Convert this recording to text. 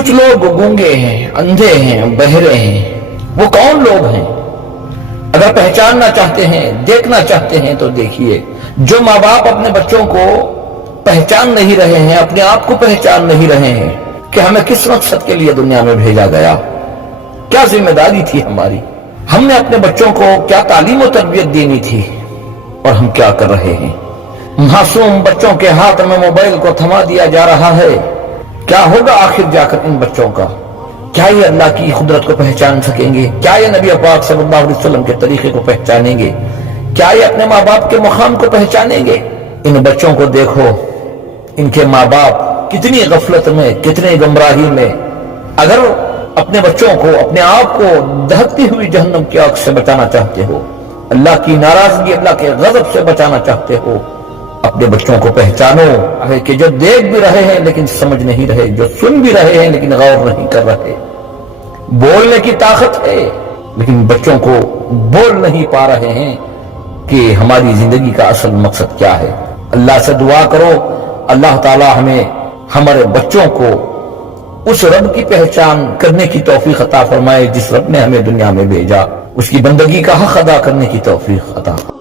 کچھ لوگ گونگے ہیں، اندھے ہیں، بہرے ہیں۔ وہ کون لوگ ہیں؟ اگر پہچاننا چاہتے ہیں، دیکھنا چاہتے ہیں تو دیکھیے، جو ماں باپ اپنے بچوں کو پہچان نہیں رہے ہیں، اپنے آپ کو پہچان نہیں رہے ہیں کہ ہمیں کس مقصد کے لیے دنیا میں بھیجا گیا، کیا ذمہ داری تھی ہماری، ہم نے اپنے بچوں کو کیا تعلیم و تربیت دینی تھی، اور ہم کیا کر رہے ہیں۔ معصوم بچوں کے ہاتھ میں موبائل کو تھما دیا جا رہا ہے۔ کیا ہوگا آخر جا کر ان بچوں کا؟ کیا یہ اللہ کی قدرت کو پہچان سکیں گے؟ کیا یہ نبی پاک صلی اللہ علیہ وسلم کے طریقے کو پہچانیں گے؟ کیا یہ اپنے ماں باپ کے مقام کو پہچانیں گے؟ ان بچوں کو دیکھو، ان کے ماں باپ کتنی غفلت میں، کتنی گمراہی میں۔ اگر اپنے بچوں کو، اپنے آپ کو دہکتی ہوئی جہنم کی آگ سے بچانا چاہتے ہو، اللہ کی ناراضگی، اللہ کے غضب سے بچانا چاہتے ہو، اپنے بچوں کو پہچانو کہ جو دیکھ بھی رہے ہیں لیکن سمجھ نہیں رہے، جو سن بھی رہے ہیں لیکن غور نہیں کر رہے۔ بولنے کی طاقت ہے لیکن بچوں کو بول نہیں پا رہے ہیں کہ ہماری زندگی کا اصل مقصد کیا ہے۔ اللہ سے دعا کرو، اللہ تعالی ہمیں، ہمارے بچوں کو اس رب کی پہچان کرنے کی توفیق عطا فرمائے جس رب نے ہمیں دنیا میں بھیجا، اس کی بندگی کا حق ادا کرنے کی توفیق عطا فرمائے۔